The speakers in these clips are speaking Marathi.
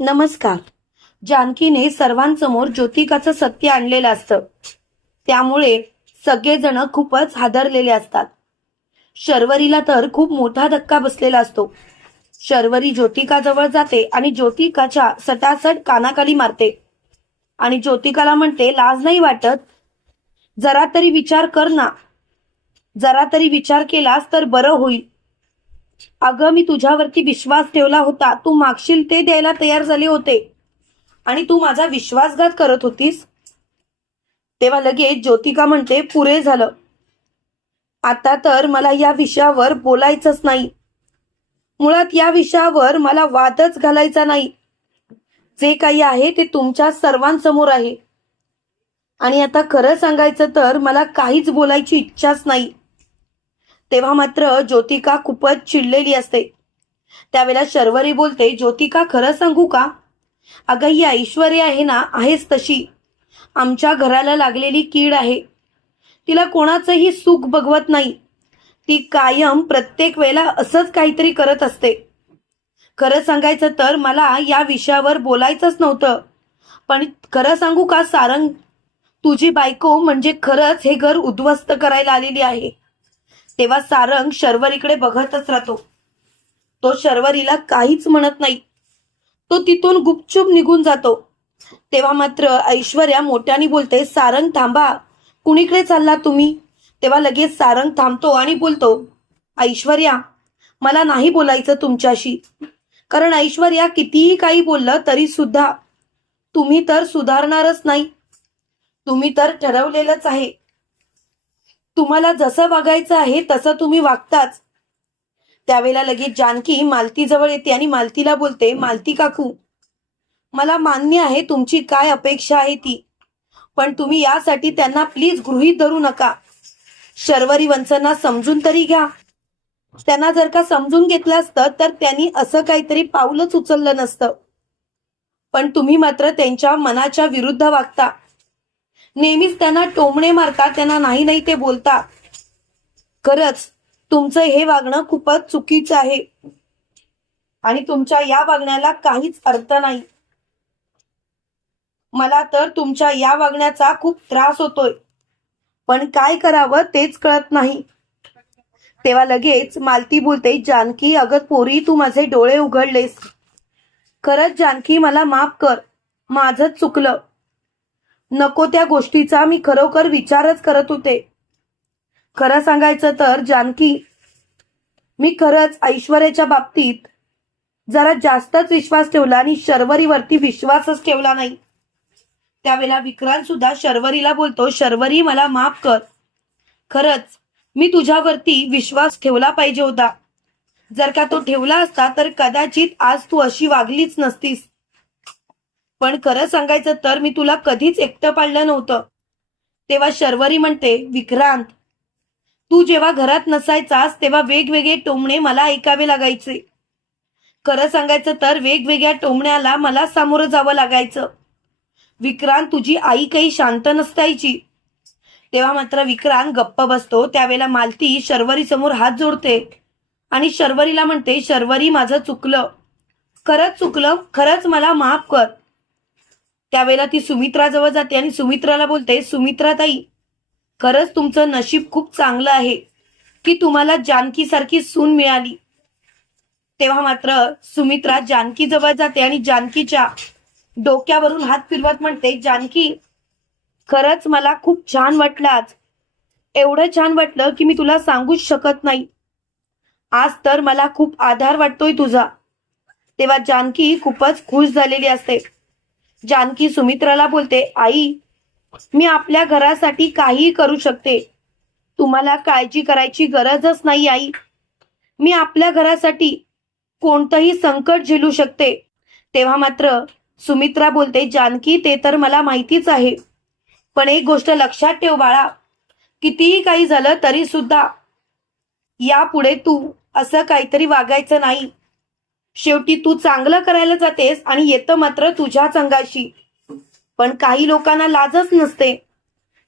नमस्कार. जानकीने सर्वांसमोर ज्योतिकाचं सत्य आणलेलं असतं. त्यामुळे सगळेजण खूपच हादरलेले असतात. शर्वरीला तर खूप मोठा धक्का बसलेला असतो. शर्वरी ज्योतिकाजवळ जाते आणि ज्योतिकाच्या सटासट कानाखाली मारते. आणि ज्योतिकाला म्हणते लाज नाही वाटत? जरा तरी विचार कर ना. जरा तरी विचार केलास तर बरं होईल. अगं मी तुझ्यावरती विश्वास ठेवला होता. तू मागशील ते द्यायला तयार झाले होते. आणि तू माझा विश्वासघात करत होतीस? तेव्हा लगेच ज्योतिका म्हणते पुरे झालं. आता तर मला या विषयावर बोलायचंच नाही. मुळात या विषयावर मला वादच घालायचा नाही. जे काही आहे ते तुमच्या सर्वांसमोर आहे. आणि आता खरं सांगायचं तर मला काहीच बोलायची इच्छाच नाही. तेव्हा मात्र ज्योतिका खूपच चिडलेली असते. त्यावेळेला शर्वरी बोलते ज्योतिका खरं सांगू का? अगं ही ऐश्वर्य आहे ना आहेच तशी. आमच्या घराला लागलेली कीड आहे. तिला कोणाचंही सुख बघवत नाही. ती कायम प्रत्येक वेळेला असंच काहीतरी करत असते. खरं सांगायचं तर मला या विषयावर बोलायचंच नव्हतं. पण खरं सांगू का सारंग? तुझी बायको म्हणजे खरंच हे घर उद्ध्वस्त करायला आलेली आहे. तेव्हा सारंग शर्वरीकडे बघतच राहतो. तो शर्वरीला काहीच म्हणत नाही. तो तिथून गुपचूप निघून जातो. तेव्हा मात्र ऐश्वर्या मोठ्याने बोलते सारंग थांबा. कुणीकडे चालला तुम्ही? तेव्हा लगेच सारंग थांबतो आणि बोलतो ऐश्वर्या मला नाही बोलायचं तुमच्याशी. कारण ऐश्वर्या कितीही काही बोललं तरी सुद्धा तुम्ही तर सुधारणारच नाही. तुम्ही तर ठरवलेलंच आहे. तुम्हाला जसं वागायचं आहे तसं तुम्ही वागताच. त्यावेळेला लगेच जानकी मालतीजवळ येते आणि मालतीला बोलते मालती काकू मला मान्य आहे तुमची काय अपेक्षा आहे ती पण तुम्ही यासाठी त्यांना प्लीज गृहीत धरू नका. शर्वरी वंशांना समजून तरी घ्या. त्यांना जर का समजून घेतलं असतं तर त्यांनी असं काहीतरी पाऊलच उचललं नसतं. पण तुम्ही मात्र त्यांच्या मनाच्या विरुद्ध वागता. नेहमीच त्यांना टोमणे मारता त्यांना नाही नाही ते बोलता खरंच तुमचं हे वागणं खूपच चुकीचं आहे. आणि तुमच्या या वागण्याला काहीच अर्थ नाही. मला तर तुमच्या या वागण्याचा खूप त्रास होतोय. पण काय करावं तेच कळत नाही. तेव्हा लगेच मालती बोलते जानकी अगं पोरी तू माझे डोळे उघडलेस. खरंच जानकी मला माफ कर. माझंच चुकलं. नको त्या गोष्टीचा मी खरोखर विचारच करत होते. खरं सांगायचं तर जानकी मी खरंच ऐश्वर्याच्या बाबतीत जरा जास्तच विश्वास ठेवला आणि शर्वरीवरती विश्वासच ठेवला नाही. त्यावेळेला विक्रांत सुद्धा शर्वरीला बोलतो शर्वरी मला माफ कर. खरंच मी तुझ्यावरती विश्वास ठेवला पाहिजे होता. जर का तो ठेवला असता तर कदाचित आज तू अशी वागलीच नसतीस. पण खरं सांगायचं तर मी तुला कधीच एकटं पाळलं नव्हतं. तेव्हा शर्वरी म्हणते विक्रांत तू जेव्हा घरात नसायचास तेव्हा वेगवेगळे टोमणे मला ऐकावे लागायचे. खरं सांगायचं तर वेगवेगळ्या टोमण्याला मला सामोरं जावं लागायचं. विक्रांत तुझी आई काही शांत नसतायची. तेव्हा मात्र विक्रांत गप्प बसतो त्यावेळेला मालती शर्वरी समोर हात जोडते आणि शर्वरीला म्हणते शर्वरी माझं चुकलं. खरंच चुकलं? खरंच मला माफ कर. त्यावेळेला ती सुमित्राजवळ जाते आणि सुमित्राला बोलते सुमित्रा ताई खरंच तुमचं नशीब खूप चांगलं आहे. की तुम्हाला जानकी सारखी सून मिळाली. तेव्हा मात्र सुमित्रा जानकी जवळ जाते आणि जानकीच्या डोक्यावरून हात फिरवत म्हणते जानकी खरंच मला खूप छान वाटलं आज. एवढं छान वाटलं की मी तुला सांगूच शकत नाही. आज तर मला खूप आधार वाटतोय तुझा. तेव्हा जानकी खूपच खुश झालेली असते. जानकी सुमित्राला बोलते आई मी आपल्या घरासाठी काहीही करू शकते. तुम्हाला काळजी करायची गरजच नाही आई. मी आपल्या घरासाठी कोणतंही संकट झेलू शकते. तेव्हा मात्र सुमित्रा बोलते जानकी ते तर मला माहितीच आहे. पण एक गोष्ट लक्षात ठेव बाळा. कितीही काही झालं तरी सुद्धा यापुढे तू असं काहीतरी वागायचं नाही. शेवटी तू चांगलं करायला जातेस आणि येतं मात्र तुझ्याच अंगाशी पण काही लोकांना लाजच नसते.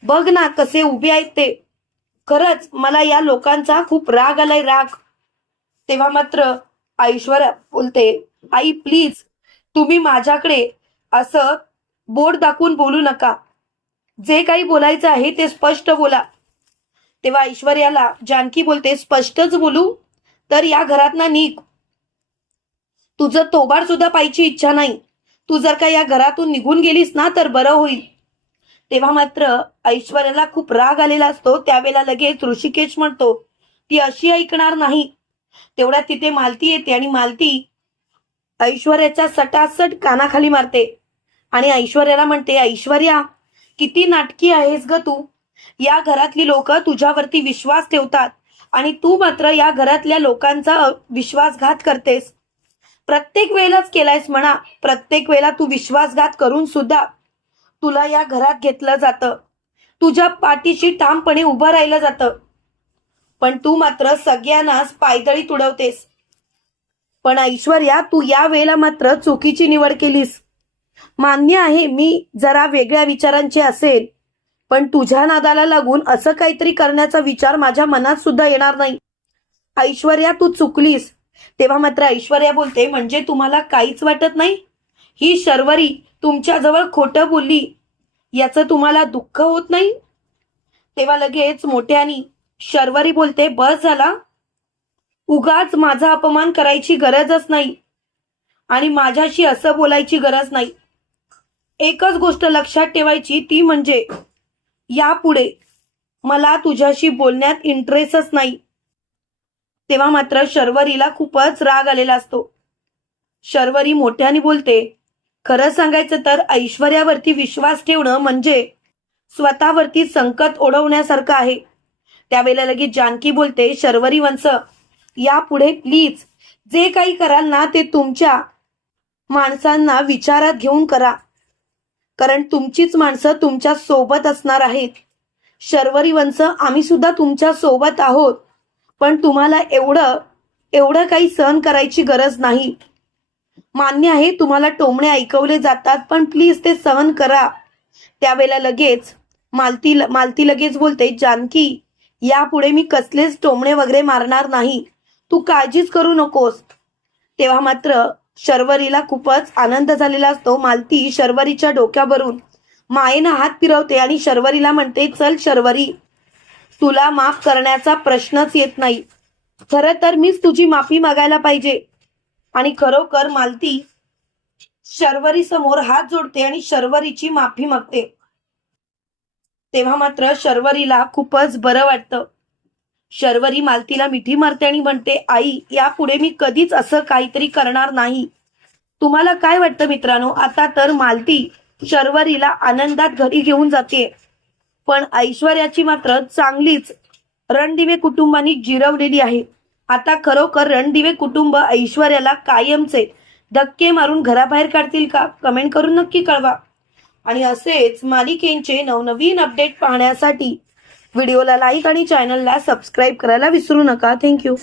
बघ ना कसे उभे आहेत ते. खरंच मला या लोकांचा खूप राग आलाय राग. तेव्हा मात्र ऐश्वर्या बोलते आई प्लीज तुम्ही माझ्याकडे असं बोट दाखवून बोलू नका. जे काही बोलायचं आहे ते स्पष्ट बोला. तेव्हा ऐश्वर्याला जानकी बोलते स्पष्टच बोलू. तर या घरात ना निघ. तुझं तोबाड सुद्धा पाहिजे इच्छा नाही. तू जर का या घरातून निघून गेलीस ना तर बरं होईल. तेव्हा मात्र ऐश्वर्याला खूप राग आलेला असतो. त्यावेळेला लगेच ऋषिकेश म्हणतो ती अशी ऐकणार नाही. तेवढ्या तिथे मालती येते आणि मालती ऐश्वर्याच्या सटासट कानाखाली मारते. आणि ऐश्वर्याला म्हणते ऐश्वर्या किती नाटकी आहेस ग तू. या घरातली लोक तुझ्यावरती विश्वास ठेवतात आणि तू मात्र या घरातल्या लोकांचा विश्वासघात करतेस. प्रत्येक वेळेलाच केलायस म्हणा प्रत्येक वेळेला तू विश्वासघात करून सुद्धा तुला या घरात घेतलं जातं. तुझ्या पाठीशी ठामपणे उभं राहिलं जातं. पण तू मात्र सगळ्यांनाच पायदळी तुडवतेस. पण ऐश्वर्या तू या वेळेला मात्र चुकीची निवड केलीस. मान्य आहे मी जरा वेगळ्या विचारांचे असेल पण तुझ्या नादाला लागून असं काहीतरी करण्याचा विचार माझ्या मनात सुद्धा येणार नाही. ऐश्वर्या तू चुकलीस. तेव्हा मात्र ऐश्वर्या बोलते म्हणजे तुम्हाला काहीच वाटत नाही? ही शर्वरी तुमच्याजवळ खोटं बोलली याचं तुम्हाला दुःख होत नाही? तेव्हा लगेच मोठ्यानी शर्वरी बोलते बस झाला. उगाच माझा अपमान करायची गरजच नाही आणि माझ्याशी असं बोलायची गरज नाही. एकच गोष्ट लक्षात ठेवायची ती म्हणजे यापुढे मला तुझ्याशी बोलण्यात इंटरेस्टच नाही. तेव्हा मात्र शर्वरीला खूपच राग आलेला असतो. शर्वरी मोठ्याने बोलते खरं सांगायचं तर ऐश्वर्यावरती विश्वास ठेवणं म्हणजे स्वतःवरती संकट ओढवण्यासारखं आहे. त्यावेळेला लगेच जानकी बोलते शर्वरी वंश यापुढे प्लीज जे काही कराल ना ते तुमच्या माणसांना विचारात घेऊन करा. कारण तुमचीच माणसं तुमच्यासोबत असणार आहेत. शर्वरी वंश आम्ही सुद्धा तुमच्यासोबत आहोत. पण तुम्हाला एवढं एवढं काही सहन करायची गरज नाही. मान्य आहे तुम्हाला टोमणे ऐकवले जातात पण प्लीज ते सहन करा. त्यावेळेला लगेच मालती मालती लगेच बोलते जानकी यापुढे मी कसलेच टोमणे वगैरे मारणार नाही. तू काळजीच करू नकोस. तेव्हा मात्र शर्वरीला खूपच आनंद झालेला असतो. मालती शर्वरीच्या डोक्यावरून मायेनं हात फिरवते आणि शर्वरीला म्हणते चल शर्वरी तुला माफ करण्याचा प्रश्नच येत नाही. खरं तर मीच तुझी माफी मागायला पाहिजे. आणि खरोखर मालती शर्वरी समोर हात जोडते आणि शर्वरीची माफी मागते. तेव्हा मात्र शर्वरीला खूपच बरं वाटतं. शर्वरी मालतीला मिठी मारते आणि म्हणते आई यापुढे मी कधीच असं काहीतरी करणार नाही. तुम्हाला काय वाटतं मित्रांनो? आता तर मालती शर्वरीला आनंदात घरी घेऊन जाते पण ऐश्वर्याची मात्र चांगलीच रणदिवे कुटुंबानी जिरवलेली आहे. आता खरोखर रणदिवे कुटुंब ऐश्वर्याला कायमचे धक्के मारून घराबाहेर काढतील का? कमेंट करून नक्की कळवा. आणि असेच मालिकेंचे नवनवीन अपडेट पाहण्यासाठी व्हिडिओला लाईक आणि चॅनलला सबस्क्राईब करायला विसरू नका. थँक्यू